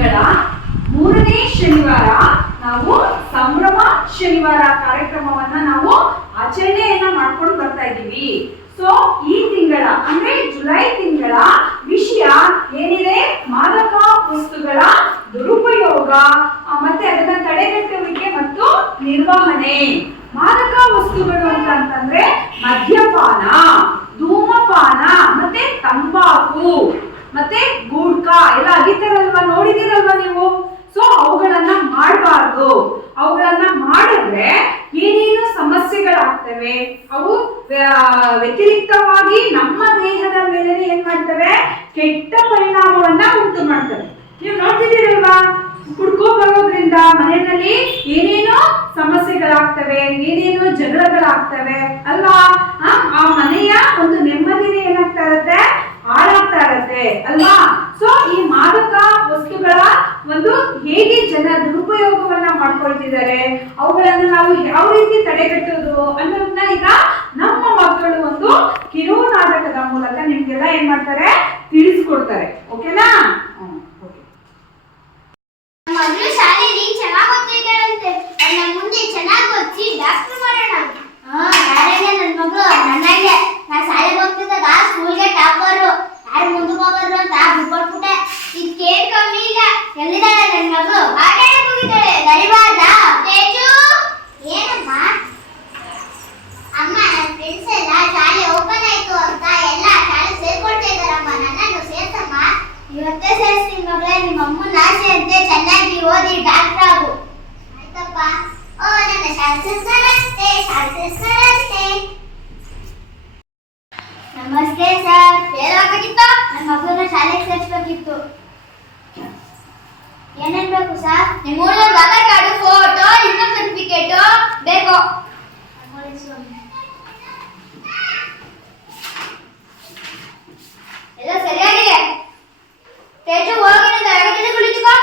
ತಿಂಗಳ 3ನೇ ಶನಿವಾರ ನಾವು ಸಂಭ್ರಮ ಶನಿವಾರ ಕಾರ್ಯಕ್ರಮವನ್ನ ನಾವು ಆಚರಣೆಯನ್ನ ಮಾಡ್ಕೊಂಡು ಬರ್ತಾ ಇದ್ದೀವಿ. ಸೊ ಈ ತಿಂಗಳ ಅಂದ್ರೆ ಜುಲೈ ತಿಂಗಳ ವಿಷಯ ಏನಿದೆ, ಮಾದಕ ವಸ್ತುಗಳ ದುರುಪಯೋಗ ಮತ್ತೆ ಅದನ್ನ ತಡೆಗಟ್ಟುವಿಕೆ ಮತ್ತು ನಿರ್ವಹಣೆ. ಮಾದಕ ವಸ್ತುಗಳು ಅಂತಂದ್ರೆ ಮದ್ಯಪಾನ, ಧೂಮಪಾನ ಮತ್ತೆ ತಂಬಾಕು ಮತ್ತೆ ಗುಡ್ಕಾ ಎಲ್ಲ ಅಗಿತಾರಲ್ವಾ, ನೋಡಿದಿರಲ್ವಾ ನೀವು. ಸೊ ಅವುಗಳನ್ನ ಮಾಡಬಾರ್ದು. ಅವುಗಳನ್ನ ಮಾಡಿದ್ರೆ ಏನೇನು ಸಮಸ್ಯೆಗಳಾಗ್ತವೆ, ಅವು ವ್ಯತಿರಿಕ್ತವಾಗಿ ನಮ್ಮ ದೇಹದ ಮೇಲೆ ಏನ್ ಮಾಡ್ತವೆ, ಕೆಟ್ಟ ಪರಿಣಾಮವನ್ನ ಉಂಟು ಮಾಡ್ತವೆ. ನೀವು ನೋಡ್ತಿದ್ದೀರಲ್ವಾ, ಕುಡ್ಕೋ ಬರೋದ್ರಿಂದ ಮನೆಯಲ್ಲಿ ಏನೇನೋ ಸಮಸ್ಯೆಗಳಾಗ್ತವೆ, ಏನೇನೋ ಜಗಳಗಳಾಗ್ತವೆ ಅಲ್ವಾ. ಆ ಮನೆಯ ಒಂದು ನೆಮ್ಮದಿನೇ ಏನಾಗ್ತಾ ಇರುತ್ತೆ, ಹಾಳಾಗ್ತಾ ಇರುತ್ತೆ ಅಲ್ವಾ. ಸೊ ಈ ಮಾದಕ ವಸ್ತುಗಳ ಒಂದು ಹೇಗೆ ಜನ ದುರುಪಯೋಗವನ್ನ ಮಾಡ್ಕೊಳ್ತಿದ್ದಾರೆ, ಅವುಗಳನ್ನು ನಾವು ಯಾವ ರೀತಿ ತಡೆಗಟ್ಟೋದು ಅನ್ನೋದನ್ನ ಈಗ ನಮ್ಮ ಮಕ್ಕಳು ಒಂದು ಕಿರು ನಾಟಕದ ಮೂಲಕ ನಿಮ್ಗೆಲ್ಲ ಏನ್ ಮಾಡ್ತಾರೆ, ತಿಳಿಸ್ಕೊಡ್ತಾರೆ. ಓಕೆನಾ? ಮಗಳು ಶಾಲೆಯಲ್ಲಿ ಚೆನ್ನಾಗಿ ಓದ್ತಿದ್ದಾಳಂತೆ. ನನ್ನ ಮುಂದೆ ಚೆನ್ನಾಗಿ ಓದಿಸಿ ಡಾಕ್ಟರ್ ಮಾಡೋಣ. ಯಾರೇನೆ ನನ್ನ ಮಗಳು ನನಗೆ ನಾ ಶಾಲೆಗೆ ಹೋಗ್ತಿದ್ದಾಗ ಸ್ಕೂಲ್ಗೆ ಟಾಪರು, ಯಾರು ಮುಂದಕ್ಕೆ ಹೋಗೋರು ಅಂತ ಬಿಟ್ಕೊಟ್ಬಿಟ್ಟೆ. ಇದಕ್ಕೇನ್ ಕಮ್ಮಿ ಇಲ್ಲ. ಎಲ್ಲಿದ್ದಾಳೆ ನನ್ನ ಮಗಳು? ಆಟ ಆಡಕ್ ಹೋಗಿದ್ದಾಳೆ. ದರಿವಾದ ತೇಜು. ಏನಮ್ಮ? ಅಮ್ಮ, ನನ್ನ ಫ್ರೆಂಡ್ಸ್ ಎಲ್ಲ ಶಾಲೆ ಓಪನ್ ಆಯ್ತು ಅಂತ ಎಲ್ಲ ಶಾಲೆ ಸೇರ್ಕೊಳ್ತಾ ಇದ್ದಾರಮ್ಮ. ನನ್ನನ್ನು ಸೇರ್ಸಮ್ಮ. ಇವತ್ತೇ ಸೇರಿಸ್ತೀನಿ ಮಗಳೇ. ನಿಮ್ಮ ಅಮ್ಮನ ಆಸೆ ಅಂತೆ ಚೆನ್ನಾಗಿ ಓದಿ ಡಾಕ್ಟರ್ ಆಗು. ಆಯ್ತಪ್ಪ. ಓ ನನ್ನ ಶಾಸ್ತ್ರಸ್ಥರಂತೆ, ಶಾಸ್ತ್ರಸ್ಥರಂತೆ. ನಮಸ್ತೆ ಸರ್. ಏನಾಗಬೇಕಿತ್ತು? ನನ್ನ ಮಗುನ ಶಾಲೆಗೆ ಸೇರಿಸಬೇಕಿತ್ತು. ಏನೇನ್ ಬೇಕು ಸರ್? ನಿಮ್ಮ Aadhaar card, photo, income certificate ಬೇಕು. ಎಲ್ಲ ಸರಿಯಾಗಿದೆ. ತೇಜು ಹೋಗಿ ತರಗತಿಯಲ್ಲಿ ಕುಳಿತುಕೋ.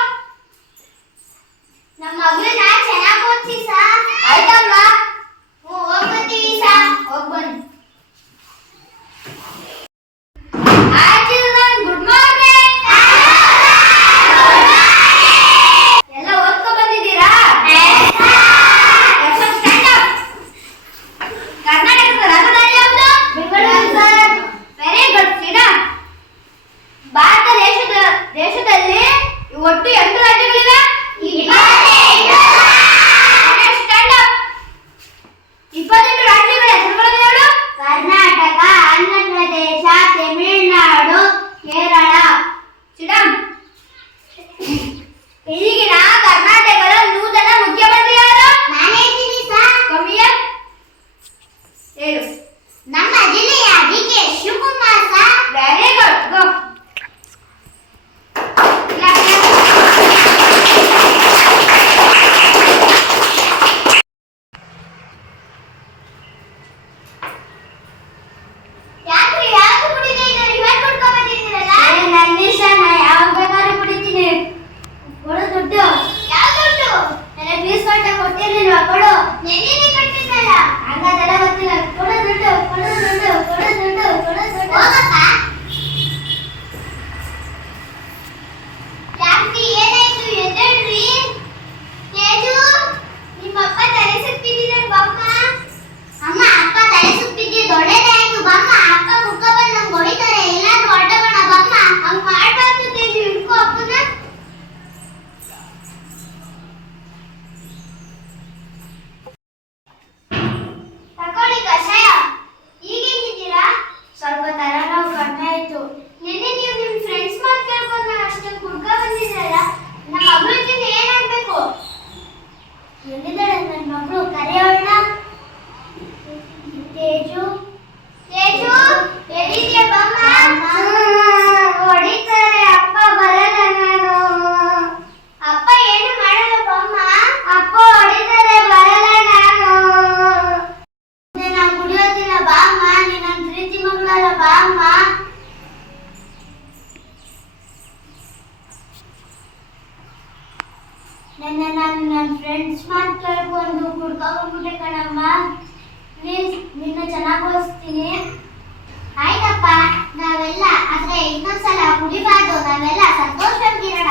ನಮ್ಮ ಮಗಳನ್ನ ಚೆನ್ನಾಗಿ ಓದಿಸಿ ಸರ್. ಆಯ್ತಮ್ಮ. ಹೋಗ್ಬರ್ತೀವಿ ಸರ್. ಹೋಗ್ಬನ್ನಿ. Good morning. ಎಲ್ಲ ಓದ್ಕೊ ಬಂದಿದ್ದೀರಾ? ಕರ್ನಾಟಕದ ರಾಜಧಾನಿ ಯಾವುದು? ಬೆಂಗಳೂರು ಸರ್. Very good. ಸಿಡ. ಭಾರತ ದೇಶದಲ್ಲಿ ಒಟ್ಟು 8 ರಾಜ್ಯಗಳಿವೆ. 28 ರಾಜ್ಯಗಳ ಹೆಸರುಗಳನ್ನು ಹೇಳು. ಕರ್ನಾಟಕ, ಆಂಧ್ರ ಪ್ರದೇಶ, ತಮಿಳುನಾಡು, ಕೇರಳ. ಚಿಡಂ. ಈಗಿನ ಕರ್ನಾಟಕದ ನೂತನ ಮುಖ್ಯಮಂತ್ರಿ ಯಾರು? ನಾನೇ ಇದ್ದೀನಿ ಸರ್. ಕಮ್ಮಿಯ ಹೇಳು. ನಮ್ಮ ಜಿಲ್ಲೆಯ D K. Shivakumar sir. Very good. Go. ನನ್ನ ಫ್ರೆಂಡ್ಸ್ ಮಾತು ಕೇಳ್ಕೊಂಡು ಕುಡ್ಕೊಂಡ್ಬಿಟ್ಟೆ ಕಣಮ್ಮ. ಪ್ಲೀಸ್ ನಿನ್ನ ಚೆನ್ನಾಗಿ ಓದಿಸ್ತೀನಿ. ಆಯ್ತಪ್ಪ, ನಾವೆಲ್ಲ ಆದ್ರೆ ಇನ್ನೊಂದ್ಸಲ ಕುಡಿಬಾರ್ದು, ನಾವೆಲ್ಲ ಸಂತೋಷವಾಗಿರೋಣ.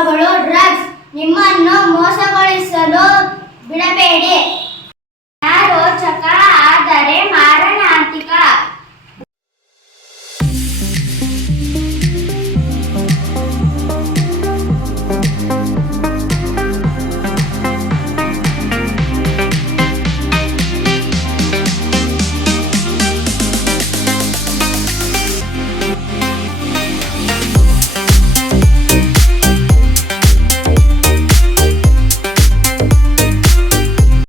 ಮಾಧ್ಯಮಗಳು ಡ್ರಗ್ಸ್. ನಿಮ್ಮನ್ನು ಮೋಸಗೊಳಿಸಲು ಬಿಡಬೇಡಿ. ರೋಚಕ